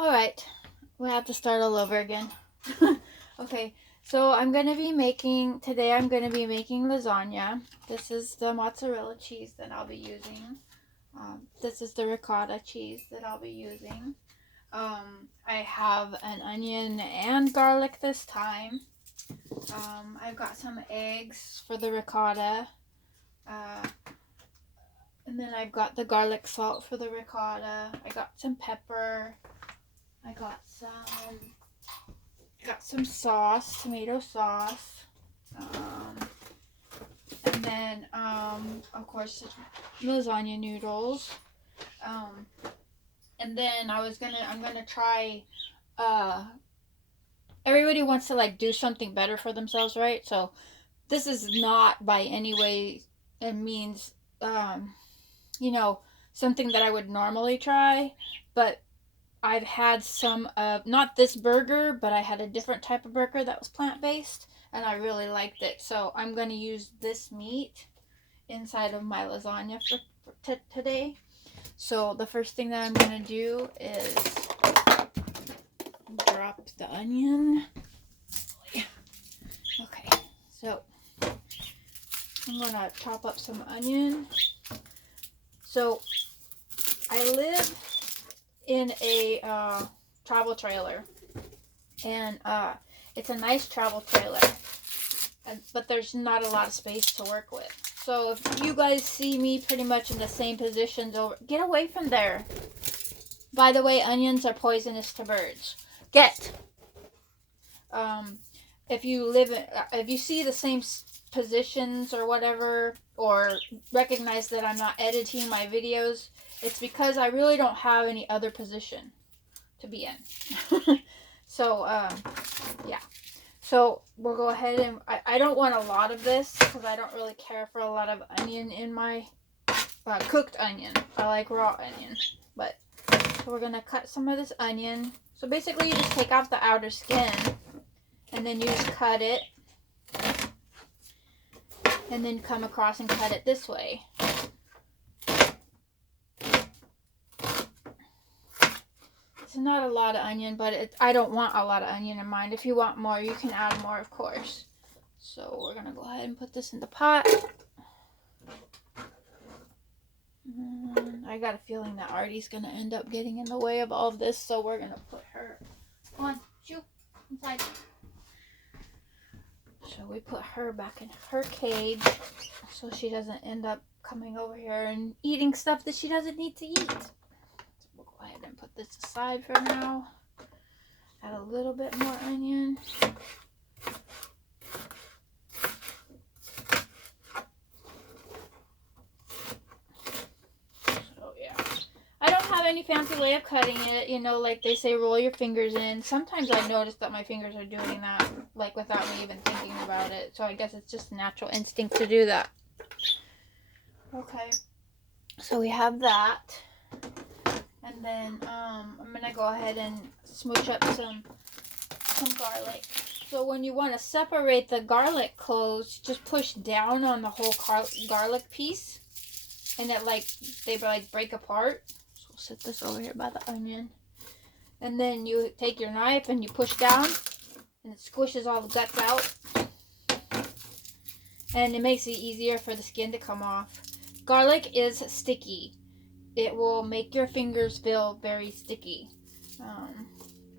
Alright, we have to start all over again. Okay, so today I'm going to be making lasagna. This is the mozzarella cheese that I'll be using. This is the ricotta cheese that I'll be using. I have an onion and garlic this time. I've got some eggs for the ricotta. Uh, and then I've got the garlic salt for the ricotta. I got some pepper. I got some sauce, tomato sauce, and then of course lasagna noodles, and then I'm gonna try. Everybody wants to like do something better for themselves, right? So this is not by any way and means, you know, something that I would normally try, but I've had some of, not this burger, but I had a different type of burger that was plant based, and I really liked it. So I'm going to use this meat inside of my lasagna for today. So the first thing that I'm going to do is drop the onion. Okay, so I'm going to chop up some onion. So I live in a travel trailer, and it's a nice travel trailer, but there's not a lot of space to work with. So if you guys see me pretty much in the same positions get away from there. By the way, onions are poisonous to birds. If you see the same positions or whatever, or recognize that I'm not editing my videos, it's because I really don't have any other position to be in. So, yeah. So, we'll go ahead and... I don't want a lot of this, because I don't really care for a lot of onion in my... cooked onion. I like raw onion. But, so we're going to cut some of this onion. So, basically, you just take off the outer skin, and then you just cut it, and then come across and cut it this way. It's not a lot of onion, but I don't want a lot of onion in mine. If you want more, you can add more, of course. So we're going to go ahead and put this in the pot. I got a feeling that Artie's going to end up getting in the way of all of this, so we're going to put her... Come on, shoo, inside. So we put her back in her cage so she doesn't end up coming over here and eating stuff that she doesn't need to eat. So we'll go ahead and put this aside for now. Add a little bit more onion. So yeah. I don't have any fancy way of cutting it, like they say, roll your fingers in. Sometimes I notice that my fingers are doing that, like without me even thinking about it. So I guess it's just a natural instinct to do that. Okay, so we have that. And then I'm going to go ahead and smoosh up some garlic. So when you want to separate the garlic cloves, just push down on the whole garlic piece. And they break apart. So we'll set this over here by the onion. And then you take your knife and you push down. And it squishes all the guts out. And it makes it easier for the skin to come off. Garlic is sticky. It will make your fingers feel very sticky.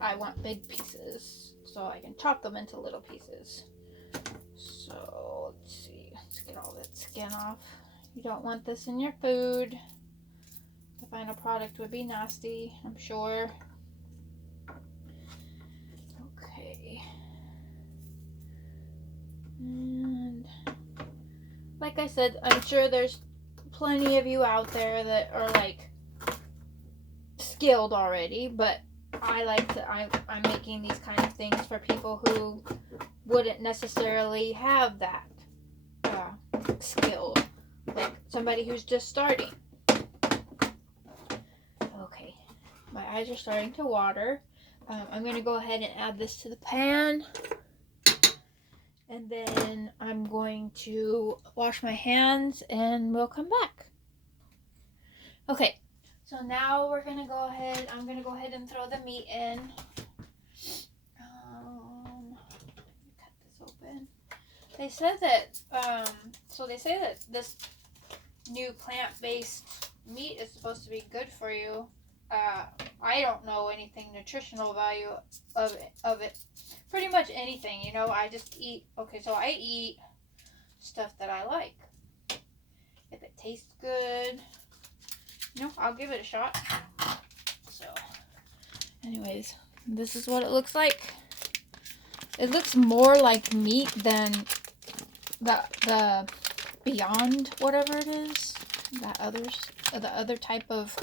I want big pieces, so I can chop them into little pieces. So, let's see. Let's get all that skin off. You don't want this in your food. The final product would be nasty, I'm sure. Okay. And like I said, I'm sure there's plenty of you out there that are like skilled already, but I'm making these kind of things for people who wouldn't necessarily have that skill, like somebody who's just starting. Okay, my eyes are starting to water. I'm going to go ahead and add this to the pan. And then I'm going to wash my hands and we'll come back. Okay, So now we're gonna go ahead. I'm gonna go ahead and throw the meat in. Cut this open. They said that. So they say that this new plant-based meat is supposed to be good for you. I don't know anything nutritional value of it. Pretty much anything, you know. I just eat. Okay, so I eat stuff that I like. If it tastes good, you know, I'll give it a shot. So, anyways, this is what it looks like. It looks more like meat than the Beyond whatever it is. The other type of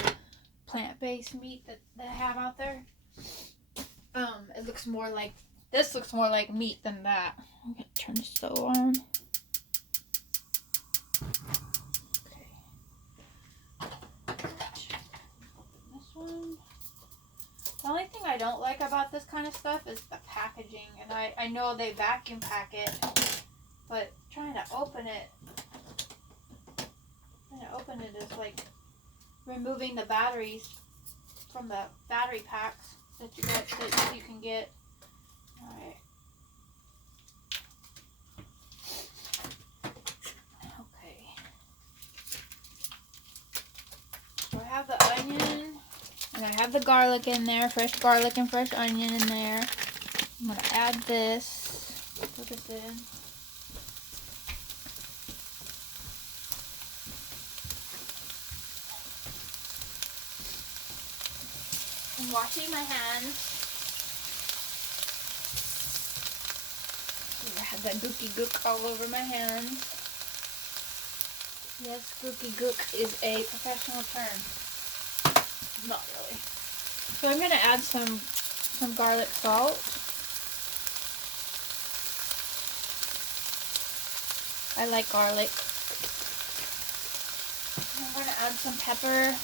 plant-based meat that they have out there. It looks more like, this looks more like meat than that. I'm gonna turn the stove on. Okay. This one. The only thing I don't like about this kind of stuff is the packaging, and I know they vacuum pack it, but trying to open it is like removing the batteries from the battery packs that you can get. All right. Okay. So I have the onion and I have the garlic in there, fresh garlic and fresh onion in there. I'm gonna add this. Put this in. I'm washing my hands. I had that gooky gook all over my hands. Yes, gooky gook is a professional term. Not really. So I'm gonna add some garlic salt. I like garlic. I'm gonna add some pepper.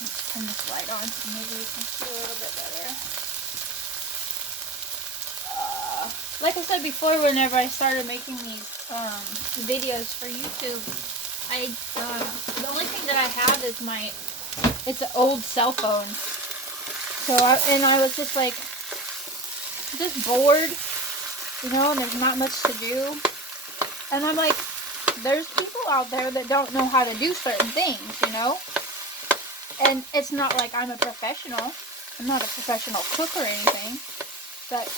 Let's turn this light on so maybe you can see a little bit better. Like I said before, whenever I started making these videos for YouTube, the only thing that I have is it's an old cell phone. So I was just like, just bored, you know, and there's not much to do. And I'm like, there's people out there that don't know how to do certain things, you know. And it's not like I'm a professional. I'm not a professional cook or anything. But,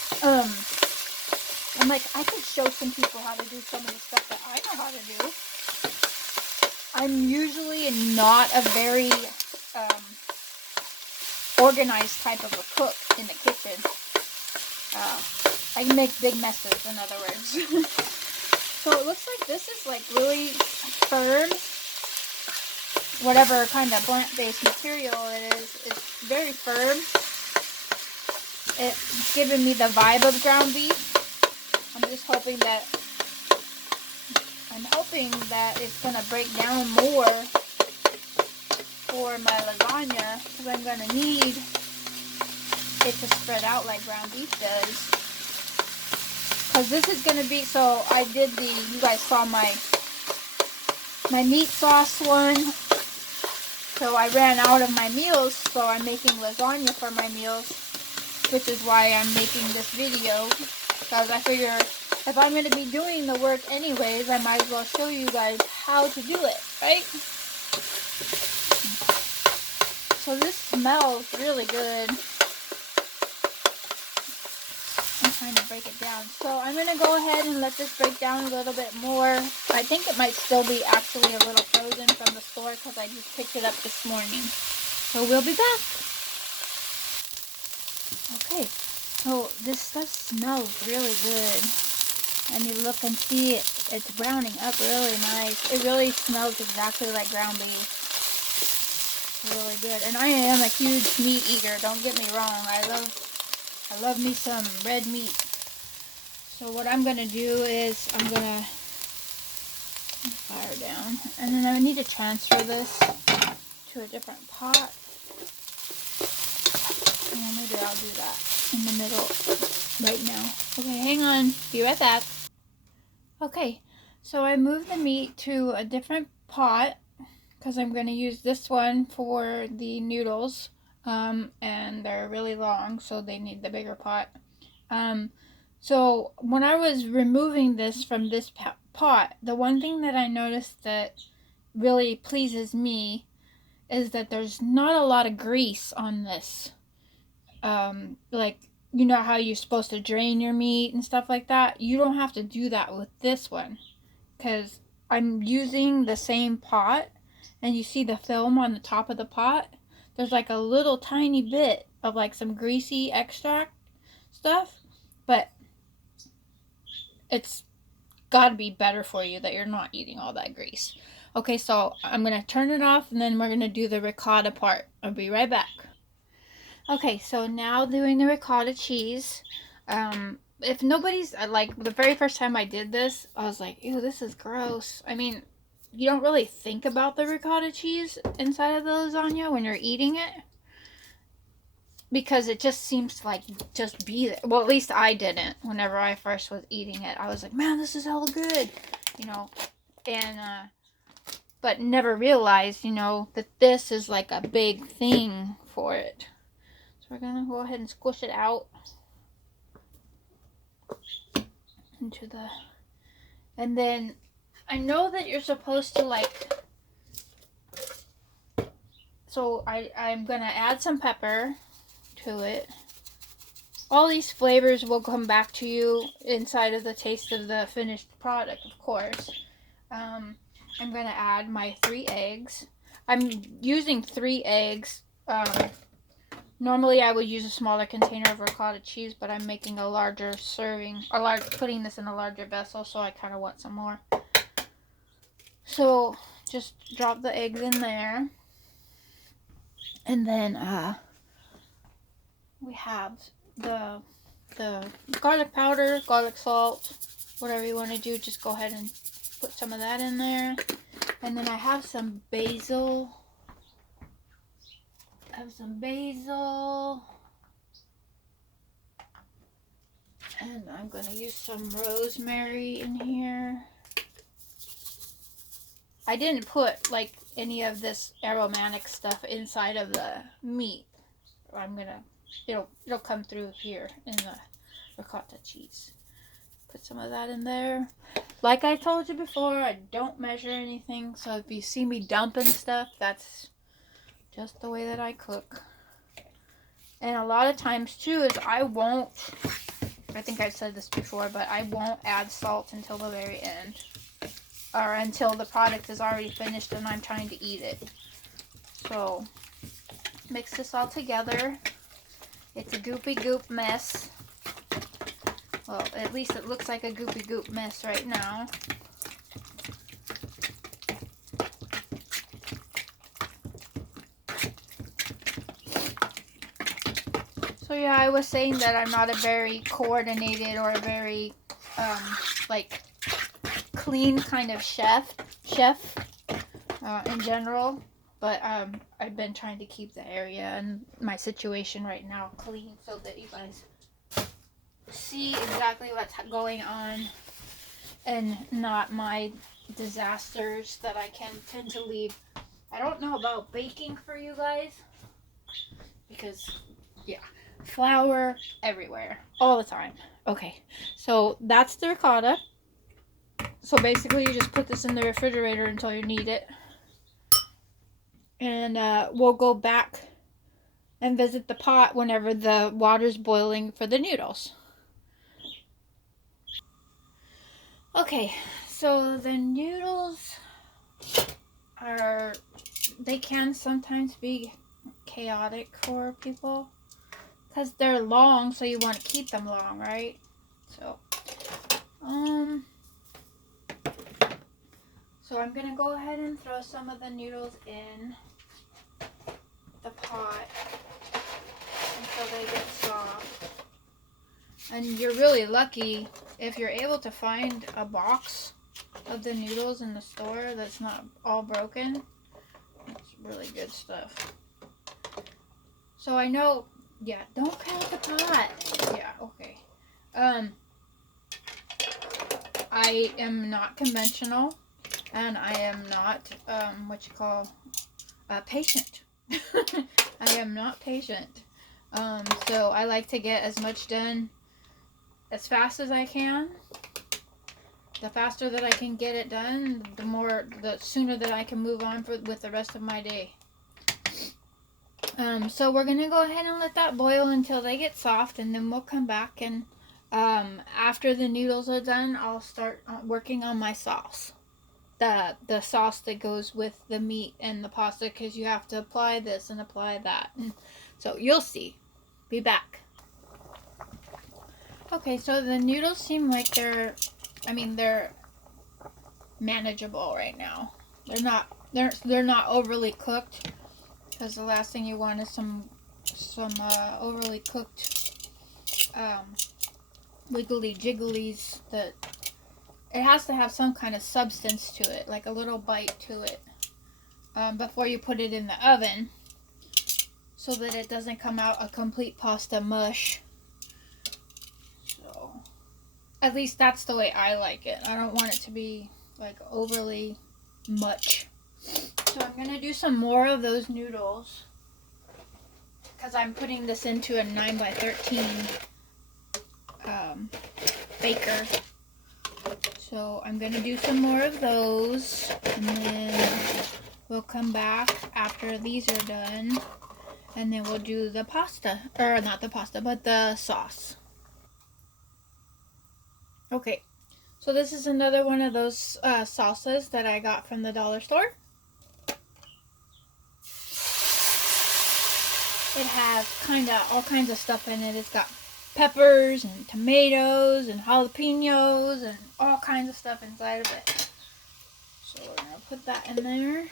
I'm like, I could show some people how to do some of the stuff that I know how to do. I'm usually not a very, organized type of a cook in the kitchen. I make big messes, in other words. So it looks like this is like really firm. Whatever kind of plant-based material it is, it's very firm. It's giving me the vibe of ground beef. I'm just hoping that it's gonna break down more for my lasagna, because I'm gonna need it to spread out like ground beef does. Because this is gonna be, so I did you guys saw my meat sauce one. So I ran out of my meals, so I'm making lasagna for my meals, which is why I'm making this video, because I figure if I'm going to be doing the work anyways, I might as well show you guys how to do it, right? So this smells really good. I'm trying to break it down. So I'm going to go ahead and let this break down a little bit more. I think it might still be actually a little frozen from the store because I just picked it up this morning. So we'll be back. Okay, so this stuff smells really good. And you look and see it, it's browning up really nice. It really smells exactly like ground beef. Really good. And I am a huge meat eater, don't get me wrong. I love me some red meat. So what I'm going to do is I'm going to fire down. And then I need to transfer this to a different pot. And maybe I'll do that in the middle right now. Okay, hang on. Be right back. Okay, so I moved the meat to a different pot because I'm going to use this one for the noodles. And they're really long, so they need the bigger pot. So when I was removing this from this pot, the one thing that I noticed that really pleases me is that there's not a lot of grease on this. Like, you know how you're supposed to drain your meat and stuff like that? You don't have to do that with this one, because I'm using the same pot, and you see the film on the top of the pot? There's like a little tiny bit of like some greasy extract stuff, but it's gotta be better for you that you're not eating all that grease. Okay, so I'm gonna turn it off, and then we're gonna do the ricotta part. I'll be right back. Okay, so now doing the ricotta cheese. If nobody's like, the very first time I did this, I was like, ew, this is gross. I mean, you don't really think about the ricotta cheese inside of the lasagna when you're eating it, because it just seems to like just be there. Well, at least I didn't whenever I first was eating it. I was like, man, this is hella good, you know, and but never realized, you know, that this is like a big thing for it. So we're gonna go ahead and squish it out into the, and then I know that you're supposed to like, so I'm gonna add some pepper to it. All these flavors will come back to you inside of the taste of the finished product, of course. I'm gonna add my 3 eggs. I'm using 3 eggs. Normally I would use a smaller container of ricotta cheese, but I'm making a larger serving, or putting this in a larger vessel, so I kind of want some more. So just drop the eggs in there, and then we have the garlic powder, garlic salt, whatever you want to do. Just go ahead and put some of that in there, and then I have some basil. And I'm going to use some rosemary in here. I didn't put like any of this aromatic stuff inside of the meat. I'm going to, it'll come through here in the ricotta cheese. Put some of that in there. Like I told you before, I don't measure anything. So if you see me dumping stuff, that's just the way that I cook. And a lot of times too is I think I've said this before, but I won't add salt until the very end, or until the product is already finished and I'm trying to eat it. So mix this all together. It's a goopy goop mess. Well, at least it looks like a goopy goop mess right now. So yeah, I was saying that I'm not a very coordinated or a very like clean kind of chef in general, but I've been trying to keep the area and my situation right now clean so that you guys see exactly what's going on and not my disasters that I can tend to leave. I don't know about baking for you guys, because yeah, flour everywhere all the time. Okay, so that's the ricotta. So basically you just put this in the refrigerator until you need it, and we'll go back and visit the pot whenever the water's boiling for the noodles. Okay, so the noodles they can sometimes be chaotic for people because they're long, so you want to keep them long, right? So I'm gonna go ahead and throw some of the noodles in the pot until they get soft. And you're really lucky if you're able to find a box of the noodles in the store that's not all broken. It's really good stuff. So I know, yeah, don't crack the pot. Yeah, okay. I am not conventional. and I am not patient. I am not patient. So I like to get as much done as fast as I can. The faster that I can get it done, the sooner that I can move on with the rest of my day. So we're gonna go ahead and let that boil until they get soft, and then we'll come back and after the noodles are done, I'll start working on my sauce. The sauce that goes with the meat and the pasta, because you have to apply this and apply that. And so you'll see. Be back. Okay, so the noodles seem like they're manageable right now. They're not overly cooked, because the last thing you want is some overly cooked wiggly jigglies. That it has to have some kind of substance to it, like a little bite to it, before you put it in the oven, so that it doesn't come out a complete pasta mush. So at least that's the way I like it. I don't want it to be like overly much. So I'm gonna do some more of those noodles, because I'm putting this into a 9x13 baker. So I'm gonna do some more of those, and then we'll come back after these are done, and then we'll do the pasta, or not the pasta, but the sauce. Okay, so this is another one of those salsas that I got from the dollar store. It has all kinds of stuff in it. It's got peppers and tomatoes and jalapenos and all kinds of stuff inside of it. So we're going to put that in there.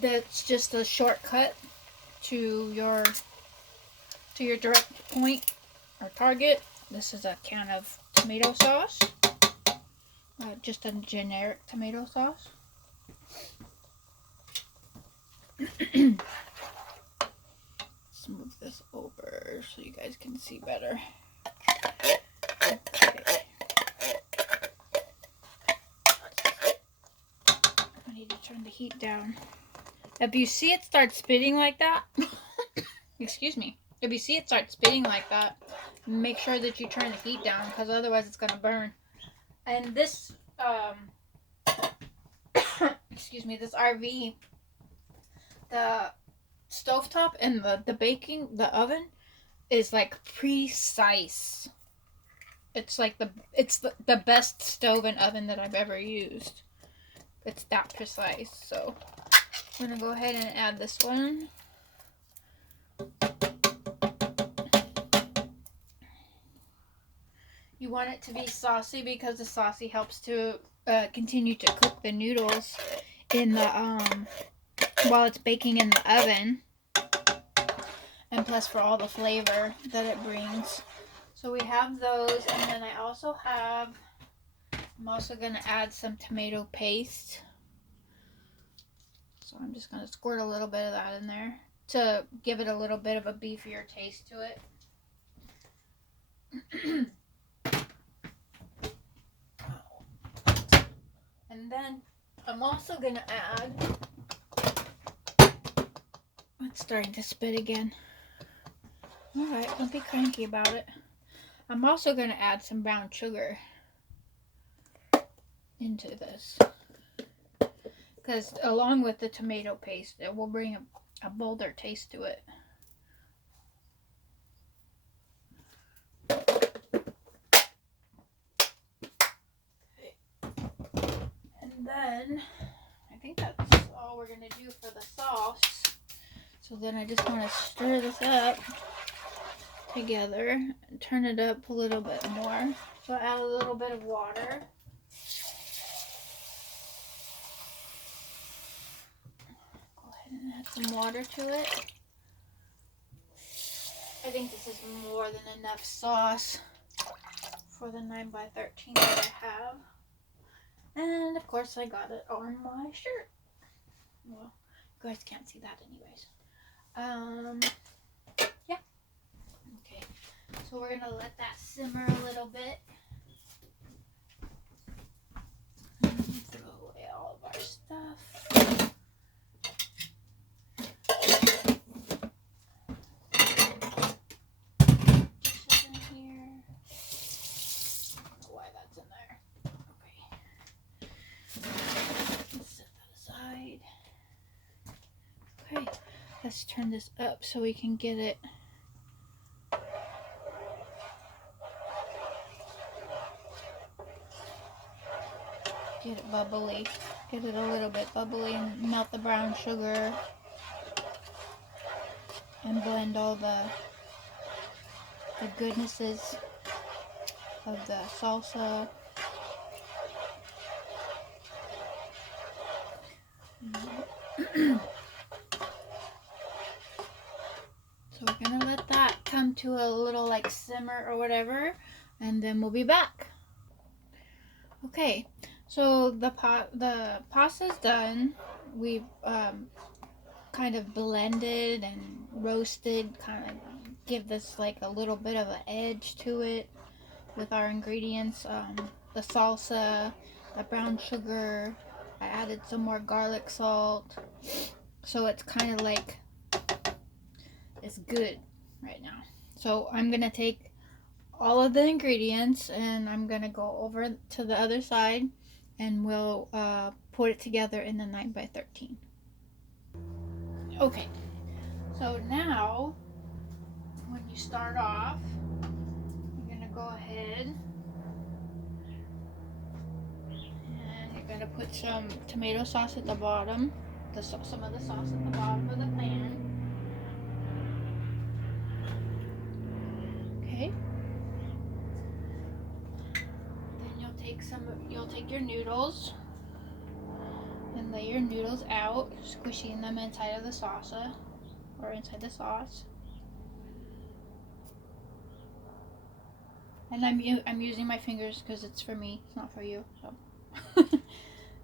That's just a shortcut to your direct point or target. This is a can of tomato sauce. Just a generic tomato sauce. Let's move this over so you guys can see better. Okay. I need to turn the heat down. If you see it start spitting like that, excuse me. If you see it start spitting like that, make sure that you turn the heat down, because otherwise it's going to burn. And this, excuse me, this RV, the stovetop and the oven is like precise. It's like the best stove and oven that I've ever used. It's that precise. So I'm going to go ahead and add this one. You want it to be saucy, because the saucy helps to continue to cook the noodles in the while it's baking in the oven, and plus for all the flavor that it brings. So we have those, and then I'm also going to add some tomato paste. So I'm just going to squirt a little bit of that in there to give it a little bit of a beefier taste to it. And then I'm also going to add, it's starting to spit again. Alright, don't be cranky about it. I'm also going to add some brown sugar into this, because along with the tomato paste, it will bring a bolder taste to it. And then I think that's all we're going to do for the sauce. So then I just want to stir this up together and turn it up a little bit more. So add a little bit of water. Go ahead and add some water to it. I think this is more than enough sauce for the 9x13 that I have. And of course I got it on my shirt. Well, you guys can't see that anyways. Yeah. Okay. So we're gonna let that simmer a little bit. Throw away all of our stuff. Dishes in here. I don't know why that's in there. Okay. Let's set that aside. Okay. Let's turn this up so we can get it. Get it bubbly. Get it a little bit bubbly and melt the brown sugar and blend all the goodnesses of the salsa. So we're gonna let that come to a little like simmer or whatever, and then we'll be back. Okay, so the pasta's done. We've kind of blended and roasted, kind of give this like a little bit of an edge to it with our ingredients. The salsa, the brown sugar. I added some more garlic salt, so it's kind of like it's good right now. So I'm gonna take all of the ingredients and I'm gonna go over to the other side and we'll put it together in the 9x13. Okay, so now when you start off, you're gonna go ahead and you're gonna put some tomato sauce at the bottom, some of the sauce at the bottom of the pan. Okay. Then you'll take your noodles and lay your noodles out, squishing them inside of the salsa or inside the sauce. And I'm using my fingers because it's for me, it's not for you. So,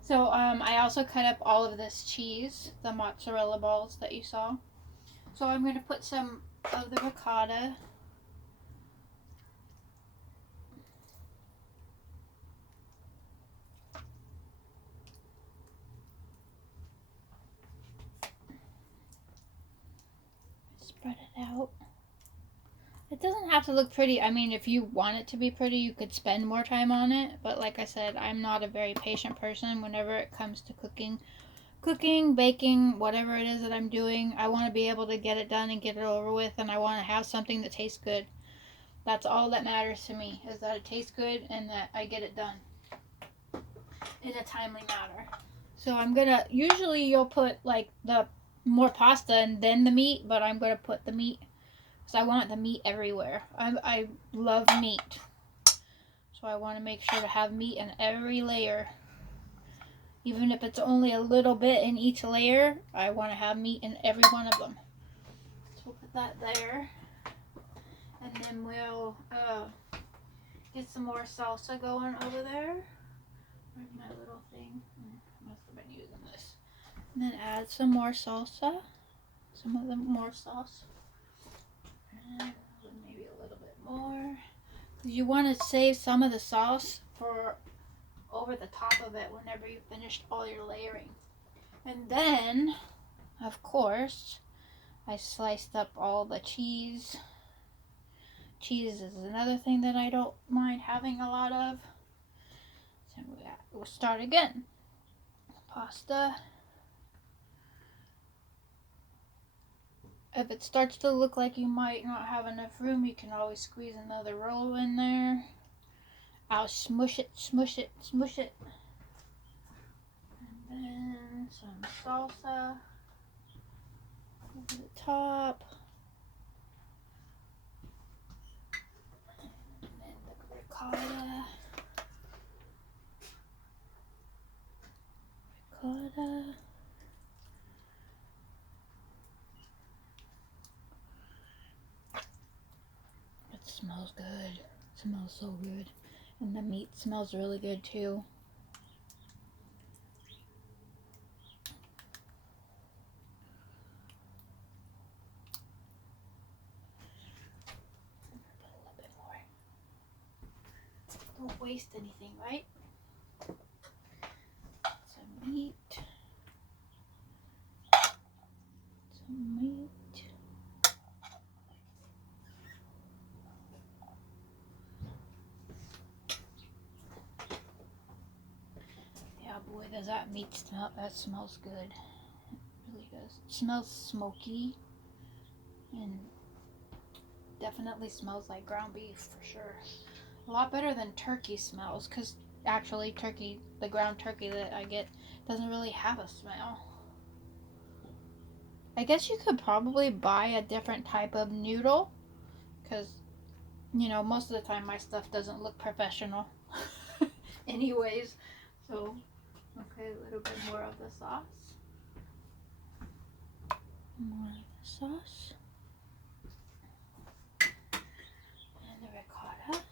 so I also cut up all of this cheese, the mozzarella balls that you saw. So I'm going to put some of the ricotta. Spread it out. It doesn't have to look pretty. I mean, if you want it to be pretty, you could spend more time on it. But like I said, I'm not a very patient person whenever it comes to cooking, baking, whatever it is that I'm doing. I want to be able to get it done and get it over with, and I want to have something that tastes good. That's all that matters to me, is that it tastes good and that I get it done in a timely manner. So I'm gonna, usually you'll put like the more pasta and then the meat, but I'm gonna put the meat because I want the meat everywhere. I love meat, so I want to make sure to have meat in every layer. Even if it's only a little bit in each layer, I want to have meat in every one of them. So we'll put that there. And then we'll get some more salsa going over there. Where's my little thing? I must have been using this. And then add some more salsa. Some of the more sauce. And maybe a little bit more. You want to save some of the sauce for over the top of it whenever you finished all your layering. And then, of course, I sliced up all the cheese. Cheese is another thing that I don't mind having a lot of. So we'll start again. Pasta. If it starts to look like you might not have enough room, you can always squeeze another roll in there. I'll smush it, smush it, smush it. And then some salsa over the top. And then the ricotta. Ricotta. It smells good. It smells so good. And the meat smells really good too. Put a little Don't waste anything, right? Some meat. Some meat. Yeah, boy, does that meat smell? That smells good. It really does. It smells smoky, and definitely smells like ground beef for sure. A lot better than turkey smells, because actually turkey, the ground turkey that I get, doesn't really have a smell. I guess you could probably buy a different type of noodle, because, you know, most of the time my stuff doesn't look professional anyways. So, okay, a little bit more of the sauce. More of the sauce. And the ricotta.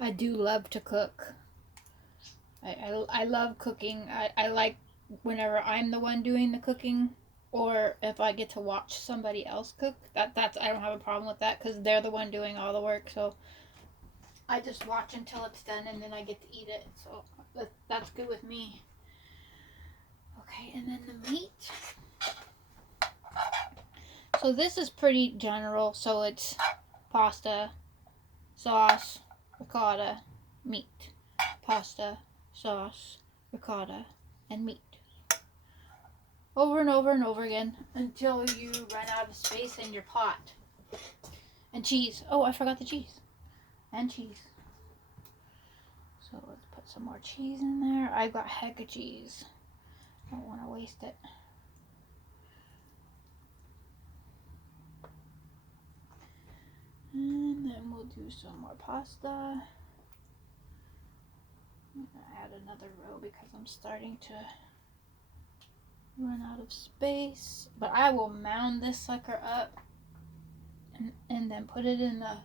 I do love to cook. I love cooking. I like whenever I'm the one doing the cooking, or if I get to watch somebody else cook. That's I don't have a problem with that, because they're the one doing all the work. So I just watch until it's done, and then I get to eat it. So that's good with me. Okay, and then the meat. So this is pretty general. So it's pasta, sauce, ricotta, meat. Pasta, sauce, ricotta, and meat. Over and over and over again until you run out of space in your pot. And cheese. Oh, I forgot the cheese. And cheese. So let's put some more cheese in there. I've got heck of cheese. Don't want to waste it. And then we'll do some more pasta. I'm going to add another row because I'm starting to run out of space. But I will mound this sucker up and then put it in the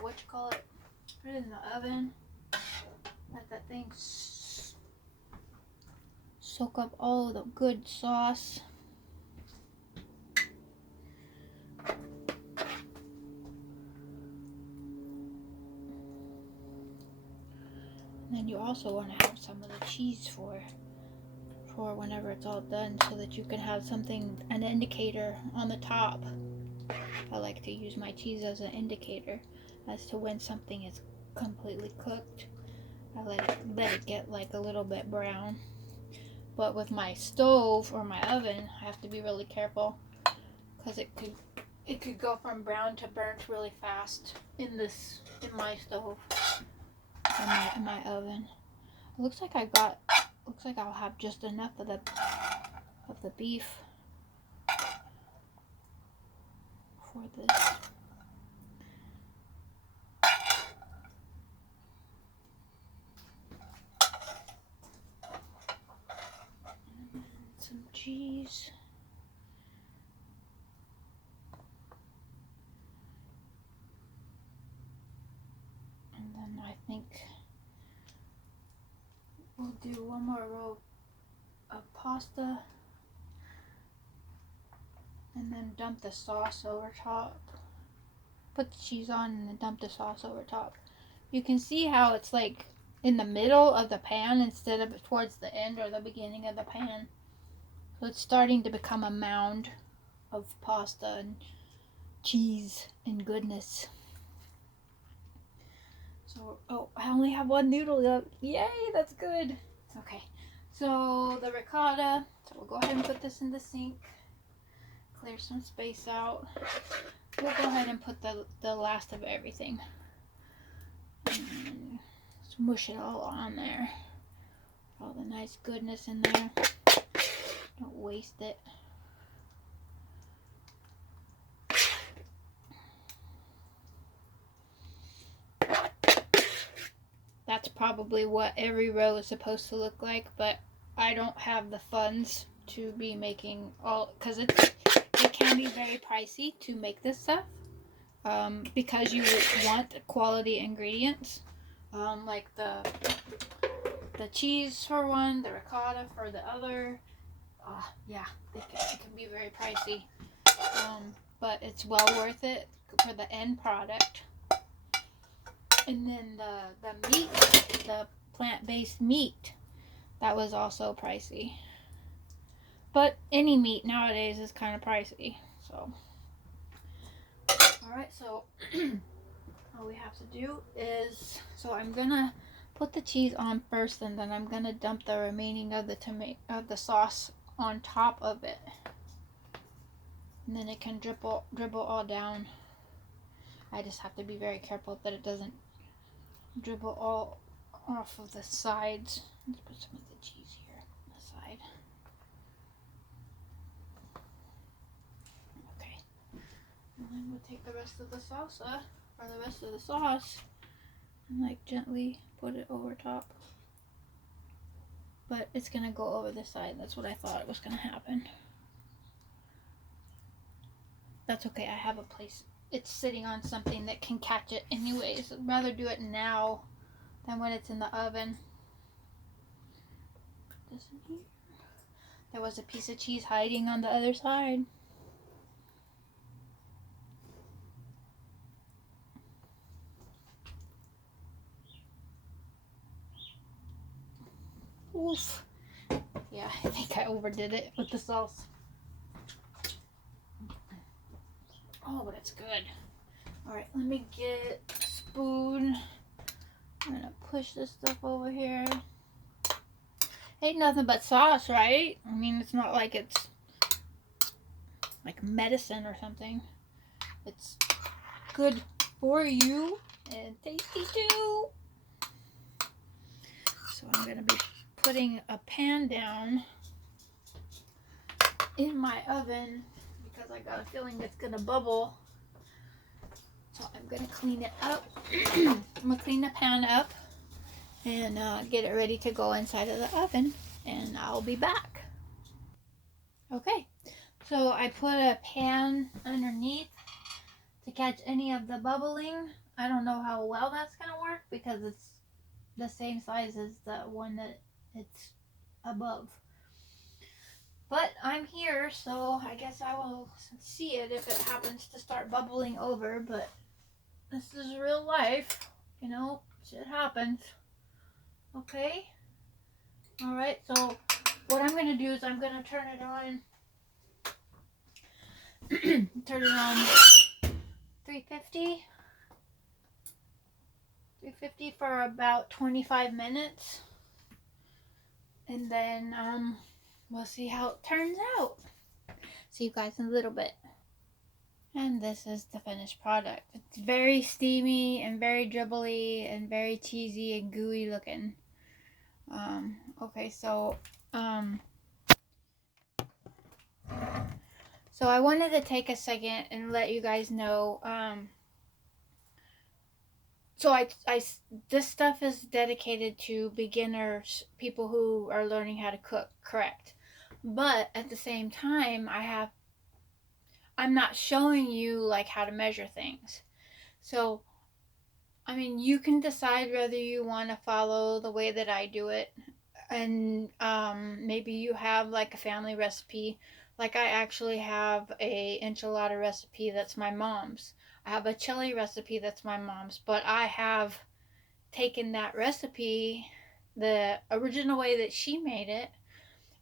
what you call it? Put it in the oven. Let that thing soak up all the good sauce. And then you also want to have some of the cheese for whenever it's all done, so that you can have something, an indicator on the top. I like to use my cheese as an indicator as to when something is completely cooked. I let it get like a little bit brown. But with my stove or my oven, I have to be really careful, because it could go from brown to burnt really fast in my stove, in my oven. It looks like I'll have just enough of the beef for this. And some cheese. And then I think we'll do one more row of pasta, and then dump the sauce over top. Put the cheese on and then dump the sauce over top. You can see how it's like in the middle of the pan instead of towards the end or the beginning of the pan. So it's starting to become a mound of pasta and cheese and goodness. So, oh, I only have one noodle left. Yay, that's good. Okay, so the ricotta. So we'll go ahead and put this in the sink. Clear some space out. We'll go ahead and put the last of everything. And smush it all on there. All the nice goodness in there. Don't waste it. That's probably what every row is supposed to look like, but I don't have the funds to be making all, because it can be very pricey to make this stuff, because you want quality ingredients, like the cheese for one, the ricotta for the other. Yeah, it can be very pricey. But it's well worth it for the end product. And then the meat, the plant-based meat, that was also pricey. But any meat nowadays is kind of pricey. So, alright, so all we have to do is, so I'm gonna put the cheese on first, and then I'm gonna dump the remaining of the sauce on top of it. And then it can dribble all down. I just have to be very careful that it doesn't dribble all off of the sides. Let's put some of the cheese here on the side. Okay. And then we'll take the rest of the salsa, or the rest of the sauce, and like gently put it over top. But it's gonna go over the side. That's what I thought was gonna happen. That's okay, I have a place. It's sitting on something that can catch it anyways. I'd rather do it now than when it's in the oven. This in here. There was a piece of cheese hiding on the other side. Oof. Yeah, I think I overdid it with the sauce. Oh, but it's good. Alright, let me get a spoon. I'm gonna push this stuff over here. Ain't nothing but sauce, right? I mean, it's not like it's like medicine or something. It's good for you and tasty too. So I'm gonna be putting a pan down in my oven because I got a feeling it's gonna bubble. So I'm gonna clean it up. I'm gonna clean the pan up and get it ready to go inside of the oven, and I'll be back. Okay, so I put a pan underneath to catch any of the bubbling. I don't know how well that's gonna work because it's the same size as the one that it's above. But I'm here, so I guess I will see it if it happens to start bubbling over. But this is real life, you know, shit happens. Okay? Alright, so what I'm going to do is I'm going to turn it on. Turn it on 350. 350 for about 25 minutes. And then we'll see how it turns out. See you guys in a little bit. And this is the finished product. It's very steamy and very dribbly and very cheesy and gooey looking. Okay, so I wanted to take a second and let you guys know. So this stuff is dedicated to beginners, people who are learning how to cook correct. But at the same time, I'm not showing you like how to measure things. So, I mean, you can decide whether you want to follow the way that I do it. And maybe you have like a family recipe. Like I actually have a enchilada recipe that's my mom's. I have a chili recipe that's my mom's. But I have taken that recipe, the original way that she made it,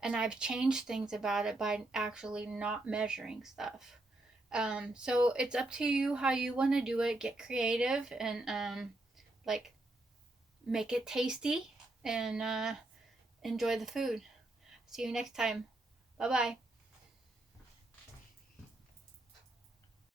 and I've changed things about it by actually not measuring stuff. So it's up to you how you want to do it. Get creative and like make it tasty and enjoy the food. See you next time. Bye bye.